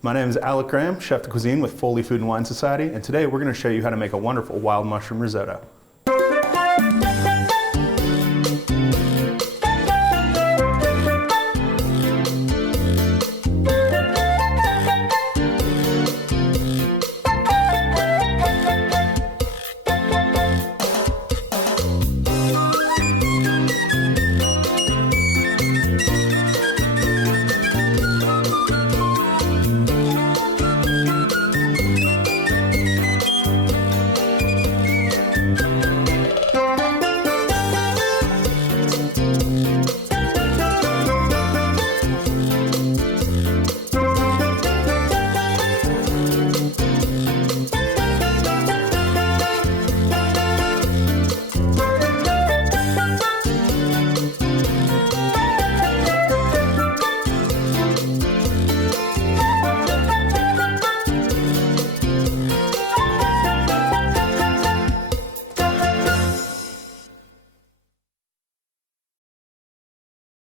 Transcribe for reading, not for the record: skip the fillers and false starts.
My name is Alec Graham, chef de cuisine with Foley Food and Wine Society, and today we're going to show you how to make a wonderful wild mushroom risotto.